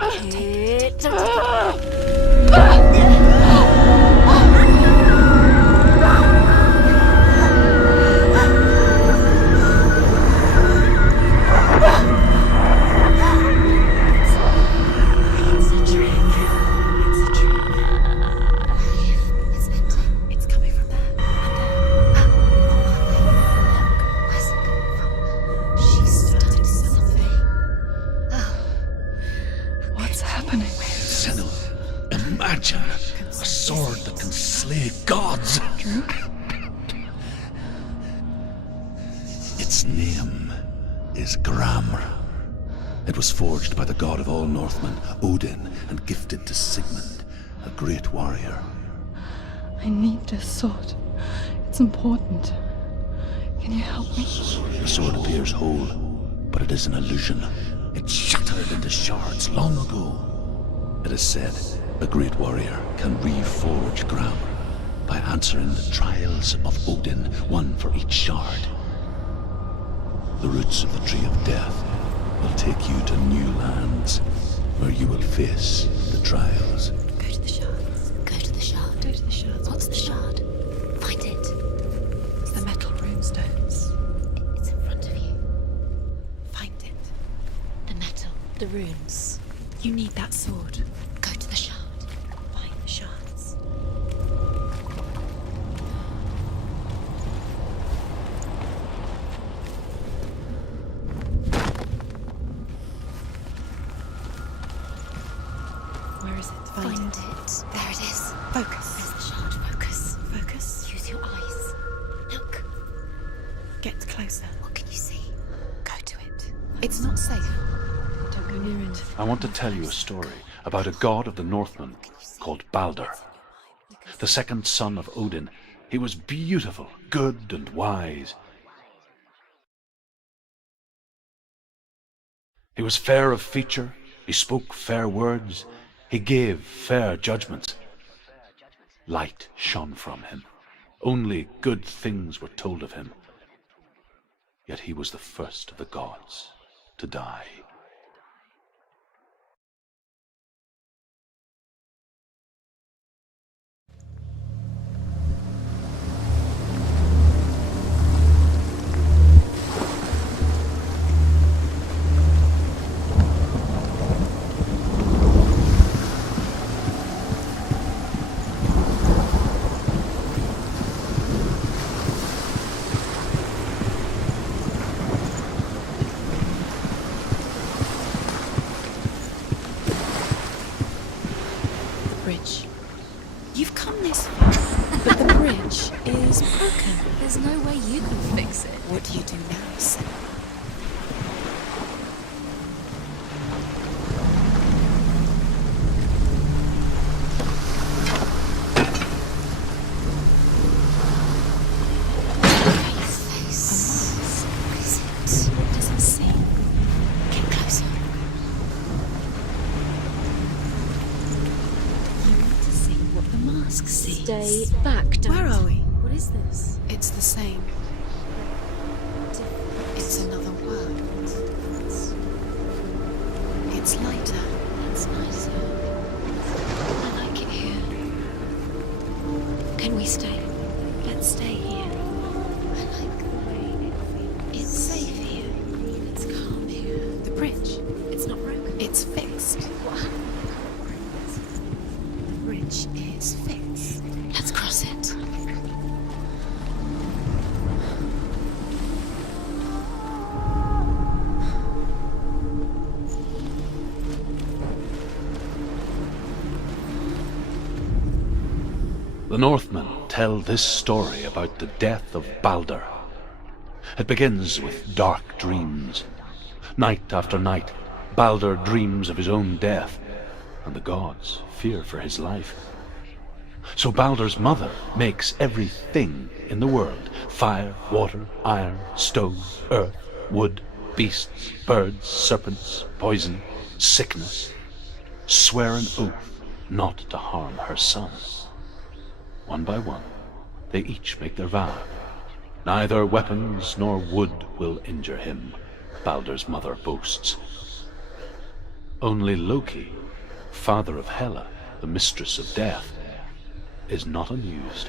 it. Imagine a sword that can slay gods. Its name is Gramr. It was forged by the god of all Northmen, Odin, and gifted to Sigmund, a great warrior. I need this sword. It's important. Can you help me? The sword appears whole, but it is an illusion. It shattered into shards long ago. It is said a great warrior can reforge Gramr by answering the trials of Odin, one for each shard. The roots of the Tree of Death will take you to new lands, where you will face the trials. Go to the shards. Go to the shard. Go to the shards. What's the shard? Find it. It's the metal runestones. It's in front of you. Find it. The metal. The runes. You need that sword. Go to the shard. Find the shards. Where is it? Find it. There it is. Focus. There's the shard. Focus. Focus. Use your eyes. Look. Get closer. What can you see? Go to it. It's not safe. Don't go near it. I want to tell you a story about a god of the Northmen called Baldur. The second son of Odin. He was beautiful, good, and wise. He was fair of feature, he spoke fair words, he gave fair judgments. Light shone from him. Only good things were told of him. Yet he was the first of the gods to die. Bridge. You've come this far, but the bridge is broken. There's no way you can fix it. What do you do now, Sam? Stay back, don't. Where are we? What is this? It's the same. It's another world. It's lighter. That's nicer. I like it here. Can we stay? Let's stay here. I like the way it feels. It's safe here. It's calm here. The bridge. It's not broken. It's fixed. What? The bridge is fixed. Let's cross it. The Northmen tell this story about the death of Baldur. It begins with dark dreams. Night after night, Baldur dreams of his own death, and the gods fear for his life. So Baldur's mother makes everything in the world: fire, water, iron, stone, earth, wood, beasts, birds, serpents, poison, sickness, swear an oath not to harm her son. One by one, they each make their vow. Neither weapons nor wood will injure him, Baldur's mother boasts. Only Loki, father of Hela, the mistress of death, is not amused.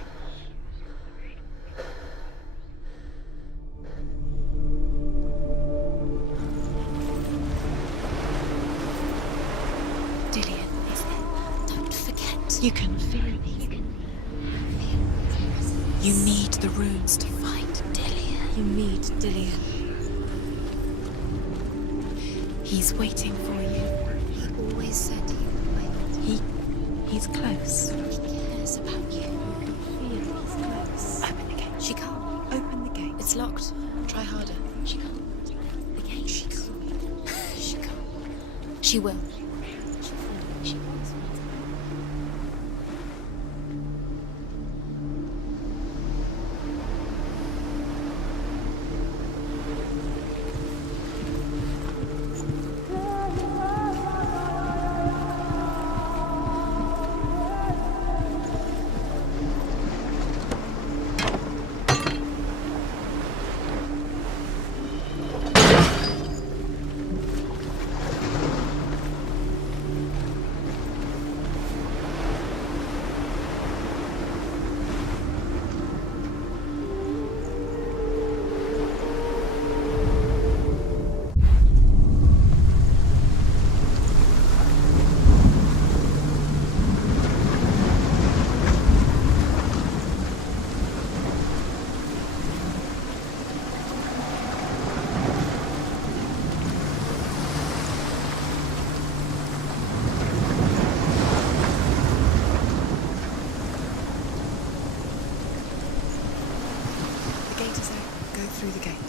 Dillion, is it? Don't forget. You can feel me. You need the runes to find Dillion. You need Dillion. He's waiting for you. He always said he would wait. He's close. He cares about you. You can feel he's close. Open the gate. She can't. Open the gate. It's locked. Try harder. She can't. The gate. She can't. She can't. She will. She wants me.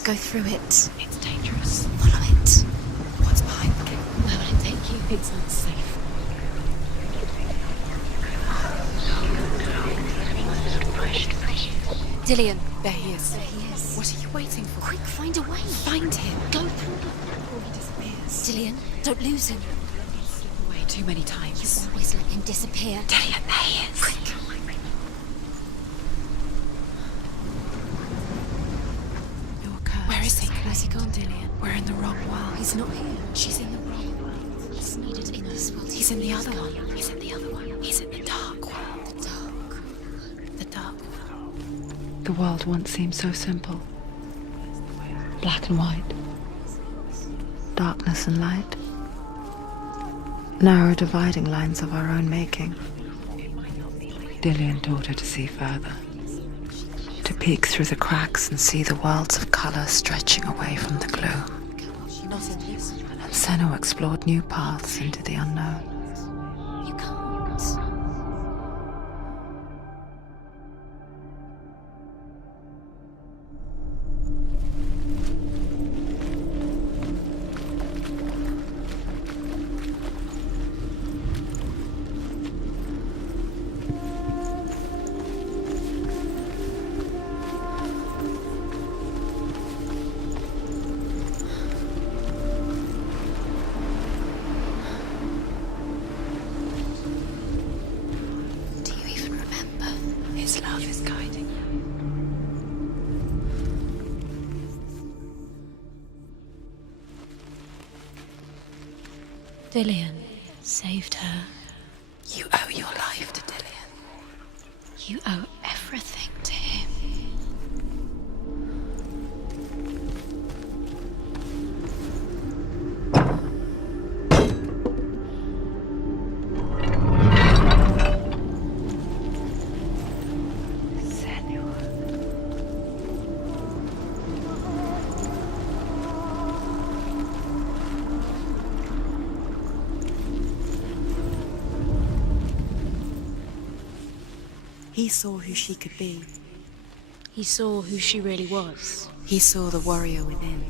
Go through it. It's dangerous. Follow it. What's behind the gate? Where will it take you? It's unsafe. Dillion. There he is. There he is. What are you waiting for? Quick, find a way. Find him. Go through the before he disappears. Dillion, don't lose him. He's slipped away too many times. You always let him disappear. Dillion, there he is. Quick. Where is he? Where's he gone, Dillion? We're in the wrong world. He's not here. She's in the wrong world. He's needed in this world. He's in the other one. He's in the other one. He's in the dark world. The dark. The dark world. The world once seemed so simple. Black and white. Darkness and light. Narrow dividing lines of our own making. Dillion taught her to see further. To peek through the cracks and see the worlds of colour stretching away from the gloom. And Senna explored new paths into the unknown. You can't. His love is guiding you. Dillion saved her. You owe your life to Dillion. You owe everything to him. He saw who she could be. He saw who she really was. He saw the warrior within.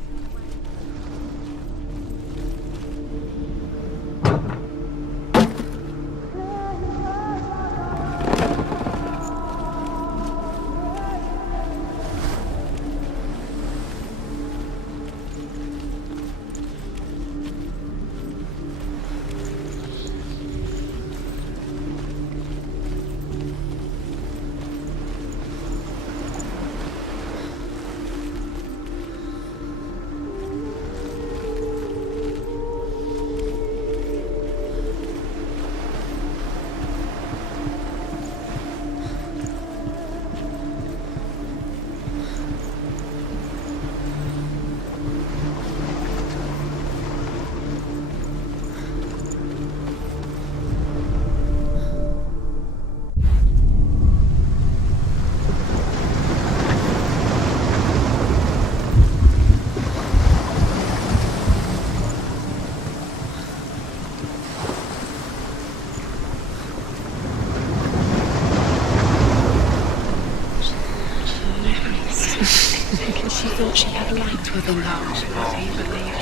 thought she had light within her.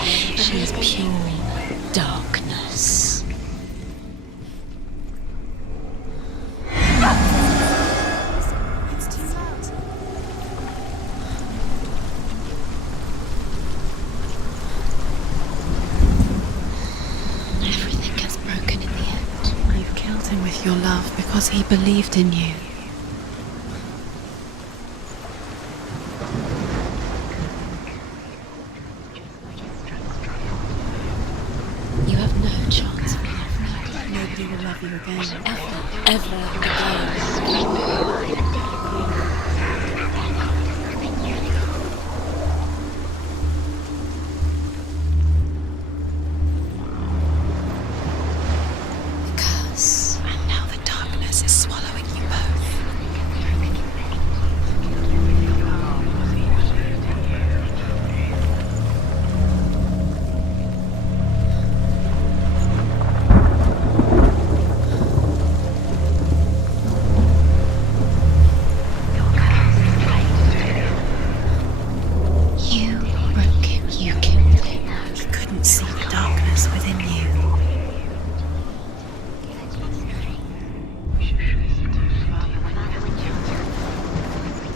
She is pure darkness. It's too loud. Everything gets broken in the end. You've killed him with your love because he believed in you. You have no chance of love now. Nobody will love you again. Ever again. Curse. And now the darkness is swallowing you both. You broke him. You killed him. He couldn't see the darkness within you.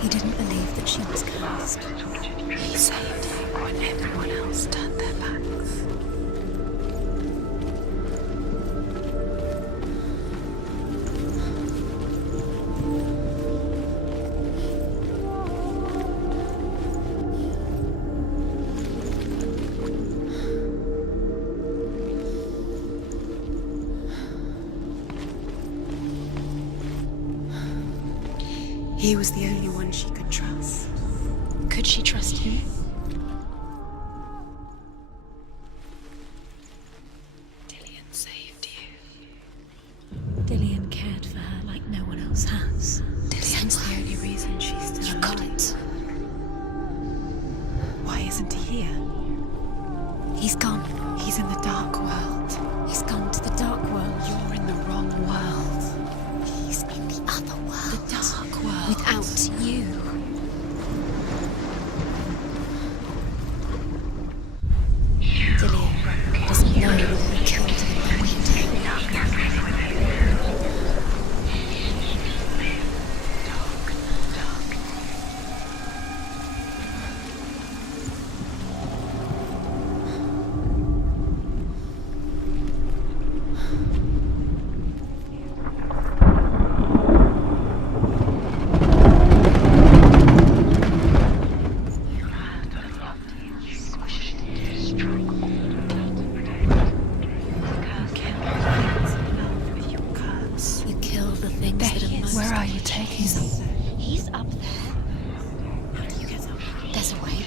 He didn't believe that she was cursed. He saved her when everyone else turned their backs. He was the only one she could trust. Could she trust him? Dillian saved you. Dillian cared for her like no one else has. Dillian's the only reason she's still You alive. couldn't. Why isn't he here? He's gone. He's in the dark world. He's gone to the dark world. You're in the wrong world. He's in the other world. The dark world. Without you. Dillian doesn't know who killed him, but we do. You kill the things that are most. Where are you taking them? He's up there. How do you get up? There's a way.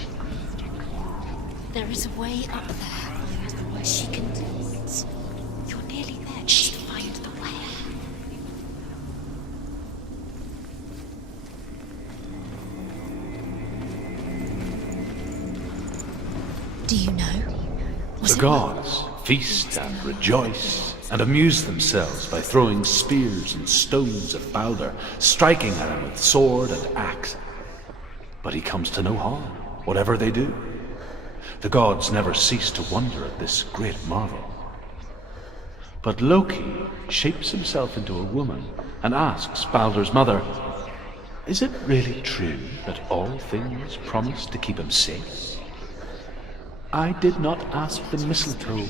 There is a way up there. She can do it. You're nearly there. She'll find the way. Do you know? Was The it gods feast and rejoice and amuse themselves by throwing spears and stones at Balder, striking at him with sword and axe. But he comes to no harm, whatever they do. The gods never cease to wonder at this great marvel. But Loki shapes himself into a woman and asks Balder's mother, "Is it really true that all things promise to keep him safe?" "I did not ask the mistletoe,"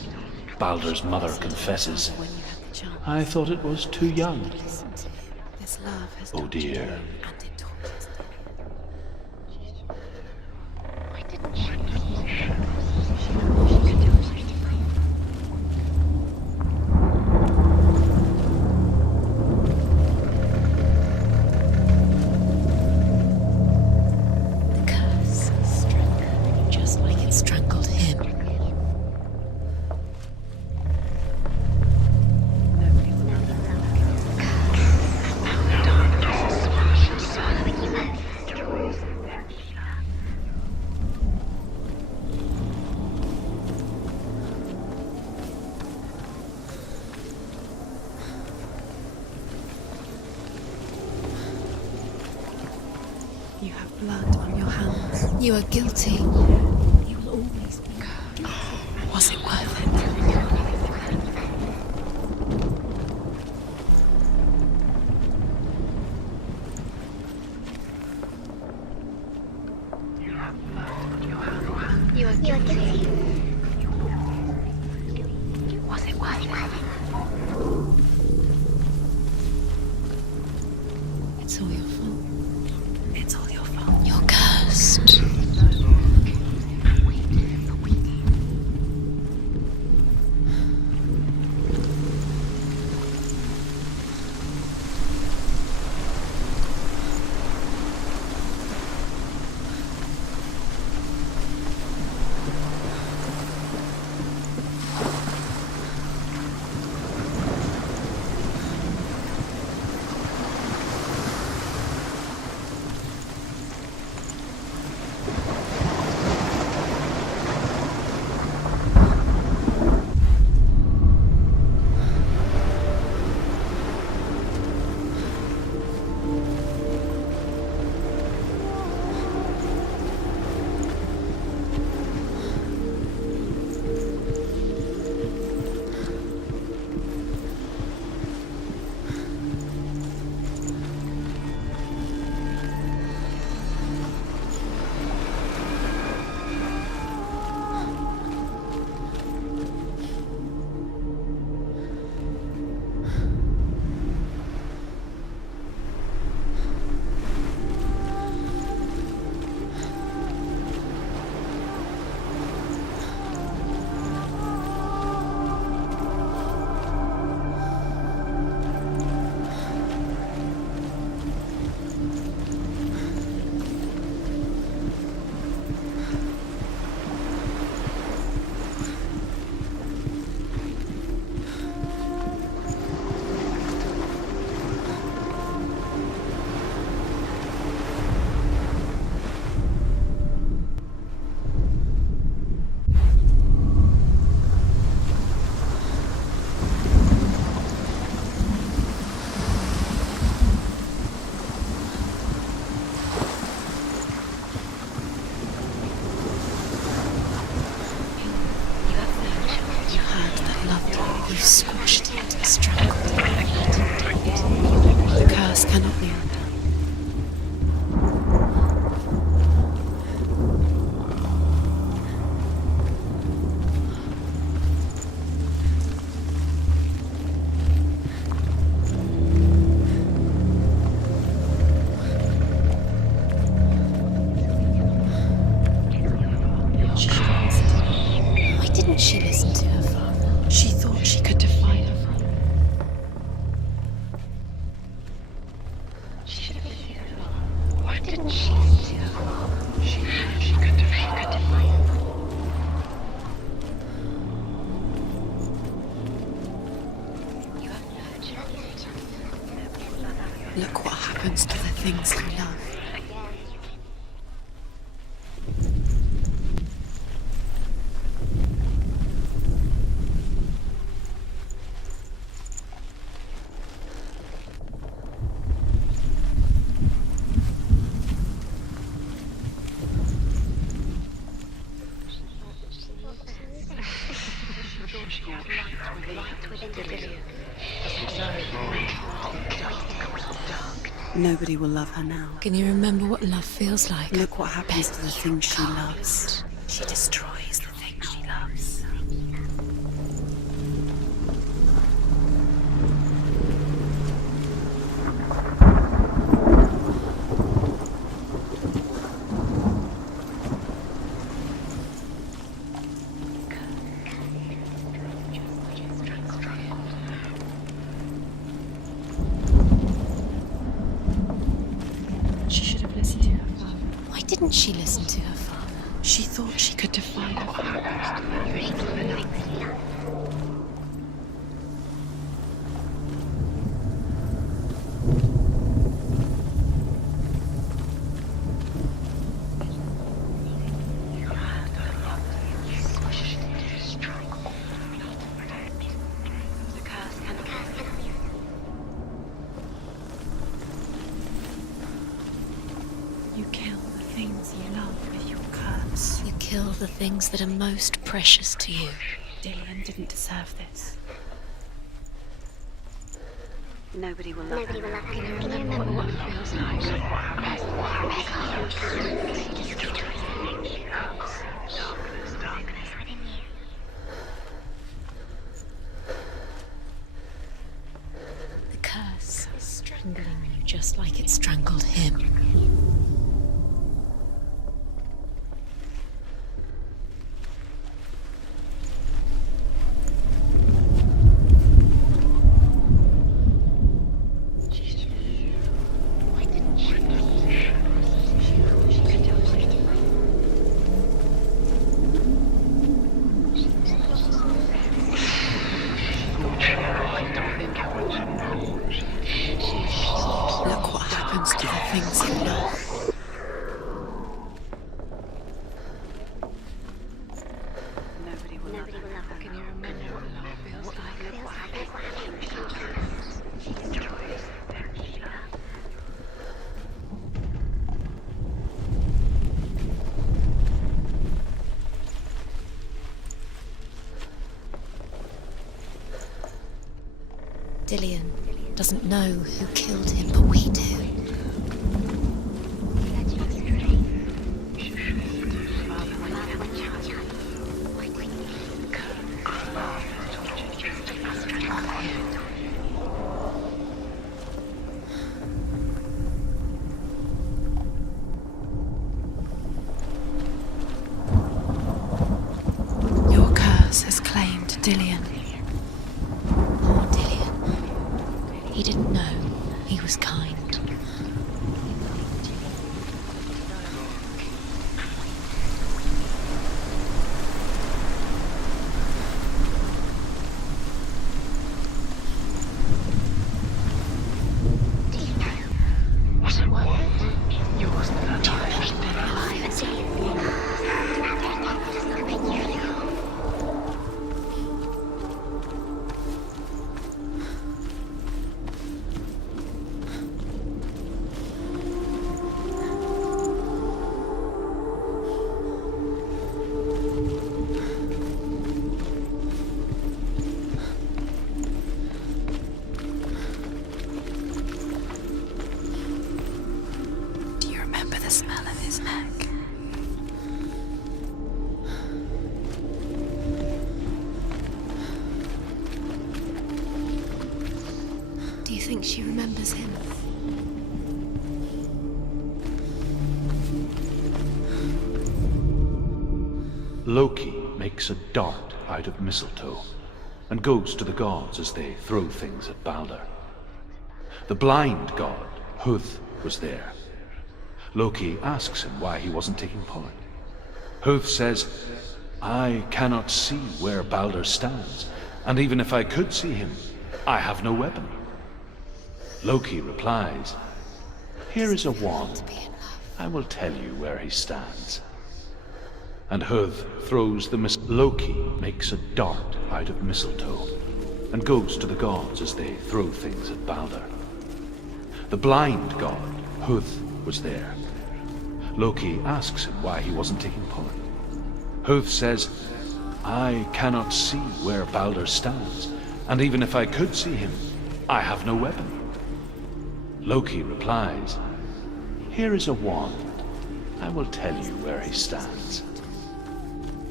Balder's mother confesses. when you had the chance? "I thought it was too young." Listen to him. This love has Oh done to dear. you, and it tortures them. The curse strangled her just like it strangled him. You are guilty. You will always be guilty. Was it worth it? You are guilty. Was it worth it? It's all your fault. It's all your fault. You're cursed. You squashed it, strangled it, eaten it. The curse cannot be undone. Why didn't she listen to her father? She thought she could defy her father. Why didn't she listen to her father? She thought she could defy her father. Look what happens to the things you love. Nobody will love her now. Can you remember what love feels like? Look what happens to the things she loves. She destroys the things she loves. Why didn't she listen to her father? She thought she could defy her father. You kill the things you love with your kill the things that are most precious to you. Dillian didn't deserve this. Nobody will love her. Can you remember what it feels like? The curse is strangling you just like it strangled him. Look what happens to the things you love. Nobody will love her. Can you remember what love feels like? Dillian doesn't know who killed him, but we do. Your curse has claimed Dillian. Poor Dillian. He didn't know he was kind. Do you remember the smell of his neck? Do you think she remembers him? Loki makes a dart out of mistletoe and goes to the gods as they throw things at Balder. The blind god, Huth, was there. Loki asks him why he wasn't taking part. Huth says, "I cannot see where Balder stands, and even if I could see him, I have no weapon." Loki replies, "Here is a wand. I will tell you where he stands." And Huth throws the Loki makes a dart out of mistletoe and goes to the gods as they throw things at Balder. The blind god, Huth, was there. Loki asks him why he wasn't taking part. Huth says, "I cannot see where Balder stands, and even if I could see him, I have no weapon." Loki replies, "Here is a wand. I will tell you where he stands."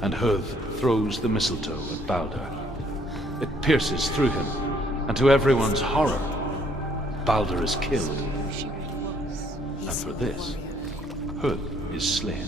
And Huth throws the mistletoe at Balder. It pierces through him, and to everyone's horror, Balder is killed. And for this, Huth is slain.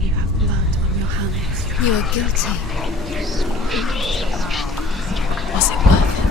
You have blood on your hands. You are guilty. Was it worth it?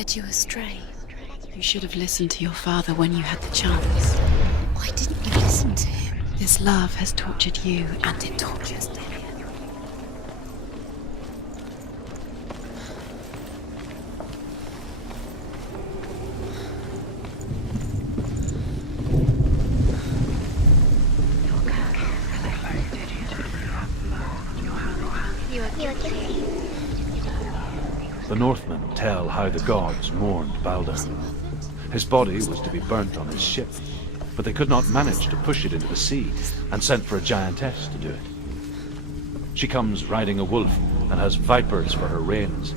led you astray. You should have listened to your father when you had the chance. Why didn't you listen to him? This love has tortured you, And it tortures Dillian. You are guilty. The Northmen tell how the gods mourned Balder. His body was to be burnt on his ship, but they could not manage to push it into the sea, and sent for a giantess to do it. She comes riding a wolf and has vipers for her reins.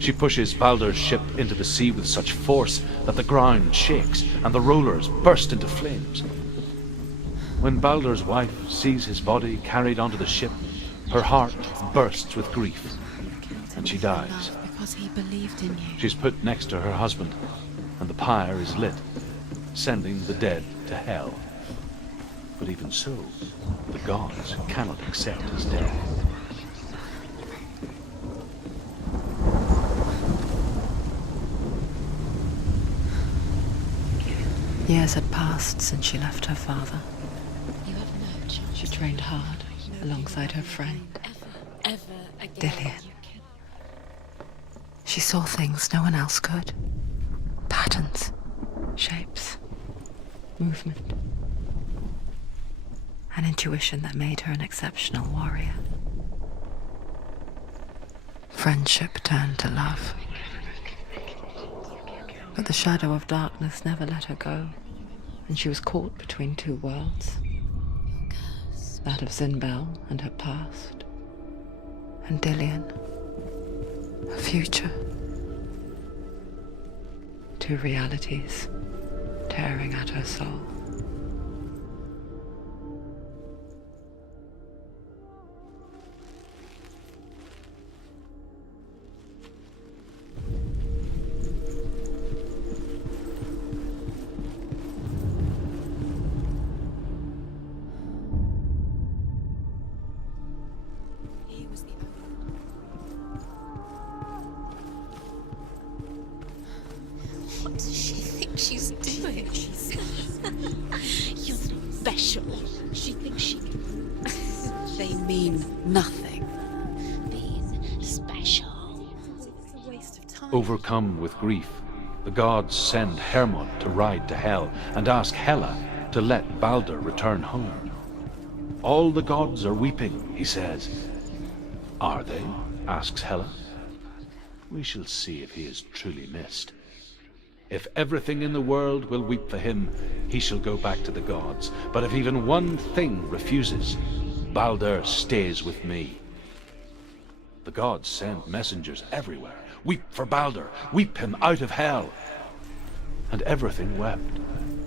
She pushes Balder's ship into the sea with such force that the ground shakes and the rollers burst into flames. When Balder's wife sees his body carried onto the ship, her heart bursts with grief, and she dies. because he believed in you. She's put next to her husband, and the pyre is lit, sending the dead to hell. But even so, the gods cannot accept his death. Years had passed since she left her father. You have no chance. She trained hard alongside her friend, Ever again. Dillian. She saw things no one else could. Patterns, shapes, movement. An intuition that made her an exceptional warrior. Friendship turned to love. But the shadow of darkness never let her go, and she was caught between two worlds. That of Zinbel and her past, and Dillian, her future. Two realities tearing at her soul. What does she think she's doing? You're special. She thinks she can. They mean nothing. Being special. Overcome with grief, the gods send Hermod to ride to Hell and ask Hela to let Balder return home. All the gods are weeping, he says. Are they? Asks Hela. We shall see if he is truly missed. If everything in the world will weep for him, he shall go back to the gods. But if even one thing refuses, Balder stays with me. The gods send messengers everywhere. Weep for Balder, weep him out of hell. And everything wept.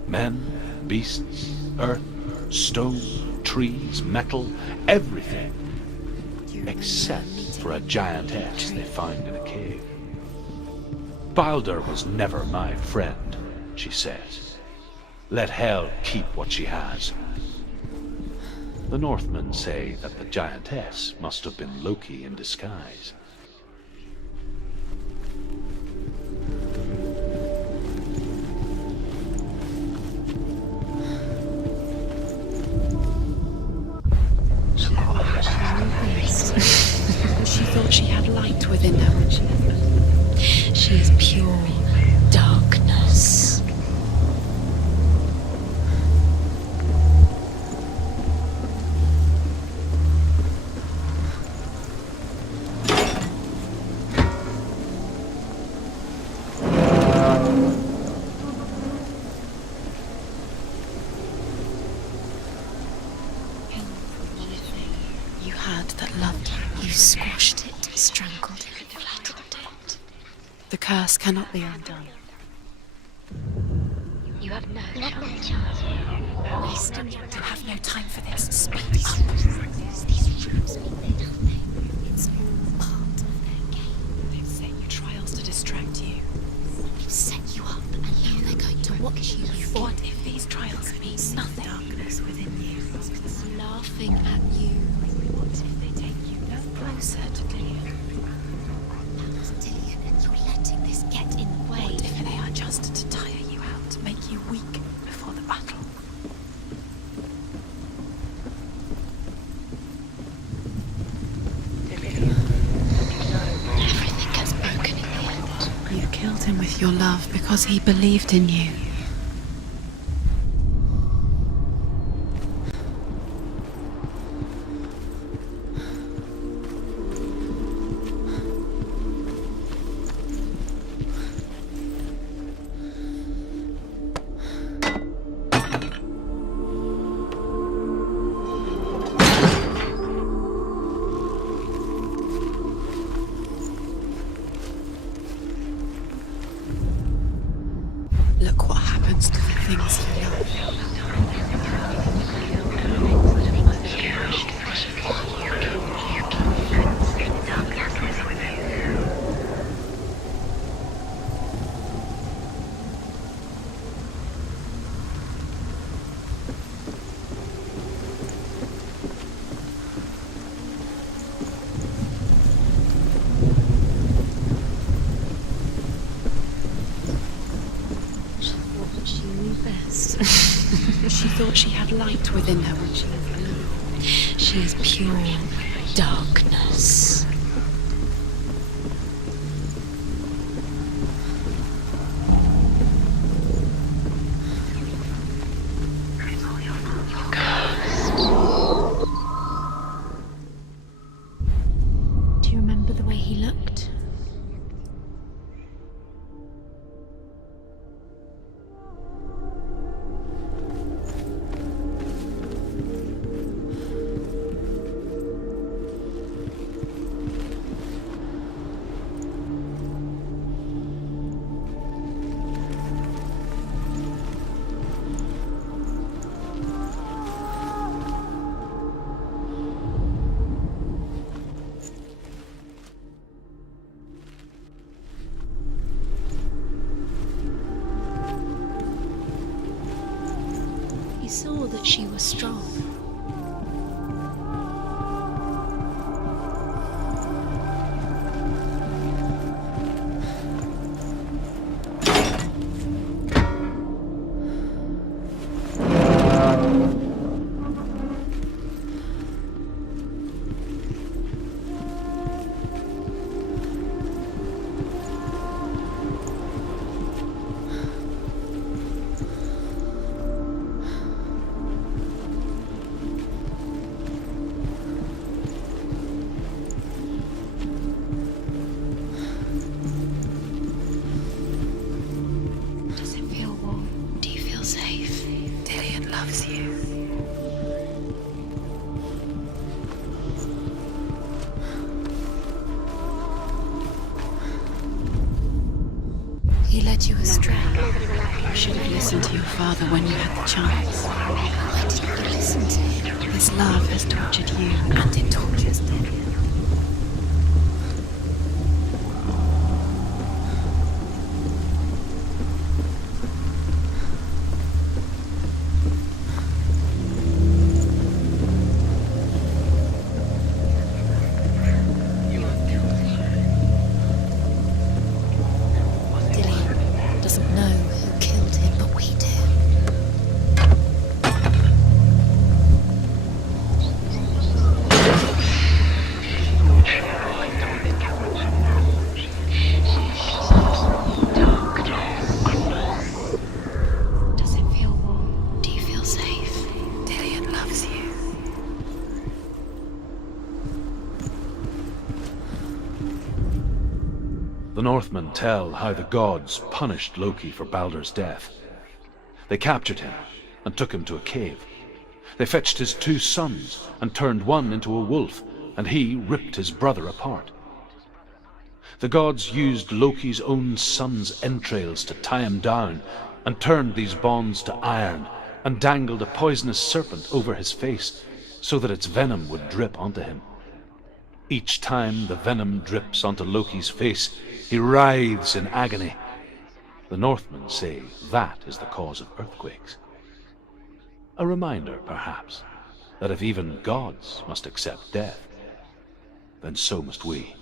Men, beasts, earth, stone, trees, metal, everything. Except for a giantess they find in a cave. Balder was never my friend, she says. Let Hel keep what she has. The Northmen say that the giantess must have been Loki in disguise. She thought she had light within her when she left us. She is pure darkness. You had that loved you. You squashed it, strangled it, flattened it. The curse cannot be undone. You have no chance. Wasting you have no time for this. Speak up. These rooms mean nothing. It's all part of their game. They've set you trials to distract you. They've set you up, and now they're going to watch you. What if these trials mean nothing? Darkness within you. Laughing at you. What if they take you no closer to Dillian? Dillian, and you're letting this get in the way. just to tire you out, to make you weak before the battle. Everything gets broken in the end. You killed him with your love because he believed in you. Look what happens to the things you love. She knew best. She thought she had light within her when she was blue. She is pure darkness. Do you remember the way he looked? He saw that she was strong. Does it feel warm? Do you feel safe? Dillian loves you. He led you astray. You should have listened to your father when you had the chance. Why didn't you listen to him? His love has tortured you, and it tortures Dillian. Dillian doesn't know who killed him, but we do. Does it feel warm? Do you feel safe? Dillian loves you. The Northmen tell how the gods punished Loki for Baldur's death. They captured him and took him to a cave. They fetched his 2 sons and turned one into a wolf, and he ripped his brother apart. The gods used Loki's own son's entrails to tie him down, and turned these bonds to iron, and dangled a poisonous serpent over his face, so that its venom would drip onto him. Each time the venom drips onto Loki's face, he writhes in agony. The Northmen say that is the cause of earthquakes. A reminder, perhaps, that if even gods must accept death, then so must we.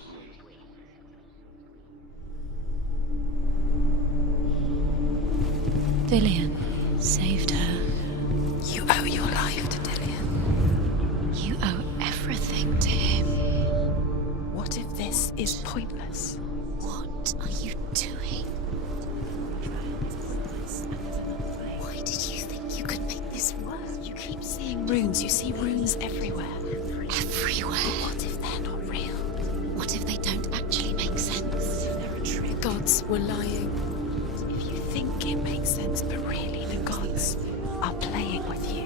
Dillian saved her. You owe your life to Dillian. You owe everything to him. What if this is pointless? What are you doing? Why did you think you could make this work? You keep seeing runes. You see runes everywhere. Everywhere. But what if they're not real? What if they don't actually make sense? The gods were lying. If you think it makes sense, but really the gods are playing with you.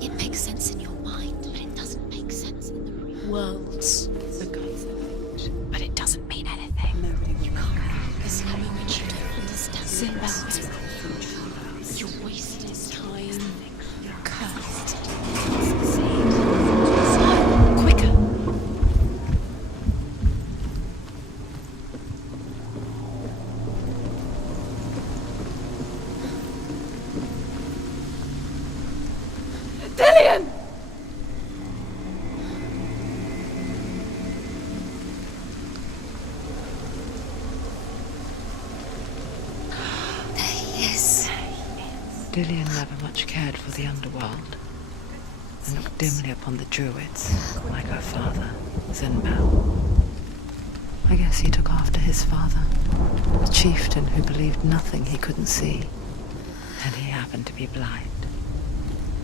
It makes sense in your mind, but it doesn't make sense in the real world. The gods are good, but it doesn't mean anything. You can't. This moment you don't understand. Sinbad, you're wasting time. You're cursed. Succeed. Smile. Quicker. Dillian! There he is. Dillian never much cared for the underworld, and looked dimly upon the druids, like her father, Sinbad. I guess he took after his father, a chieftain who believed nothing he couldn't see, and he happened to be blind.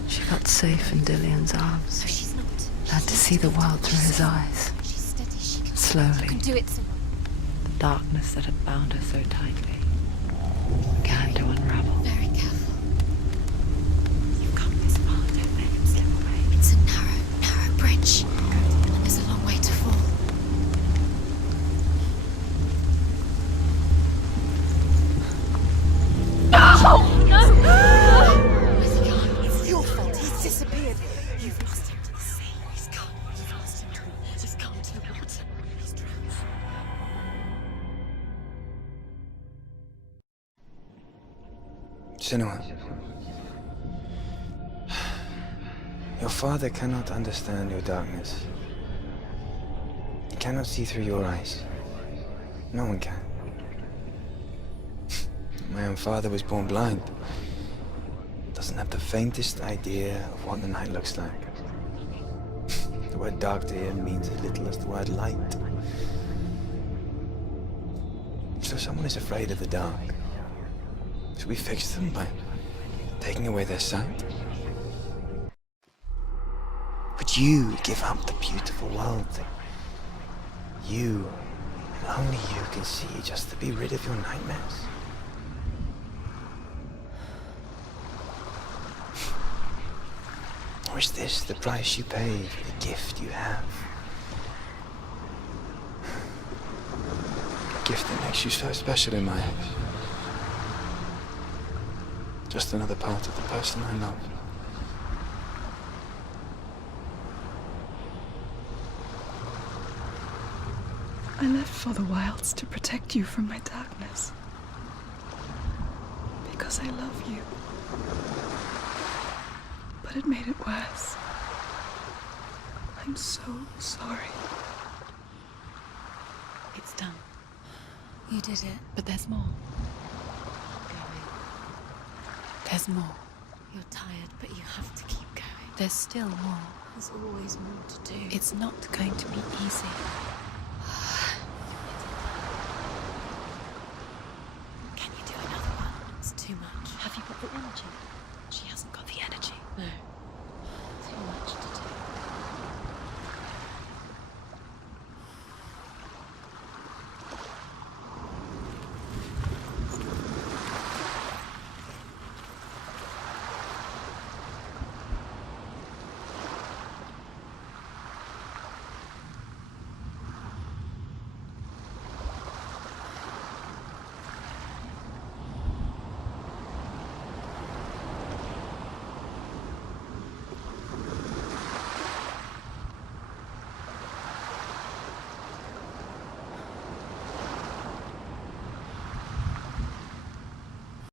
She got safe in Dillian's arms, No, she's not. learned to see the world through his eyes. She's steady. She can Slowly, You can do it. the darkness that had bound her so tightly began to unravel. Very careful. You've come this far, don't let him slip away. It's a narrow bridge. And there's a long way to fall. Where's he gone? It's your fault. He's disappeared. You've lost him to the sea. He's gone. You've lost him to the... He's gone to the water. He's drowned. Senua, your father cannot understand your darkness. He cannot see through your eyes. No one can. My own father was born blind. Doesn't have the faintest idea of what the night looks like. The word dark to him means as little as the word light. So someone is afraid of the dark. Should we fix them by taking away their sight? Would you give up the beautiful world that you, and only you, can see just to be rid of your nightmares? Or is this the price you pay for the gift you have? A gift that makes you so special in my eyes. Just another part of the person I love. I left for the wilds to protect you from my darkness. Because I love you. But it made it worse. I'm so sorry. It's done. You did it. But there's more. There's more. You're tired, but you have to keep going. There's still more. There's always more to do. It's not going to be easy.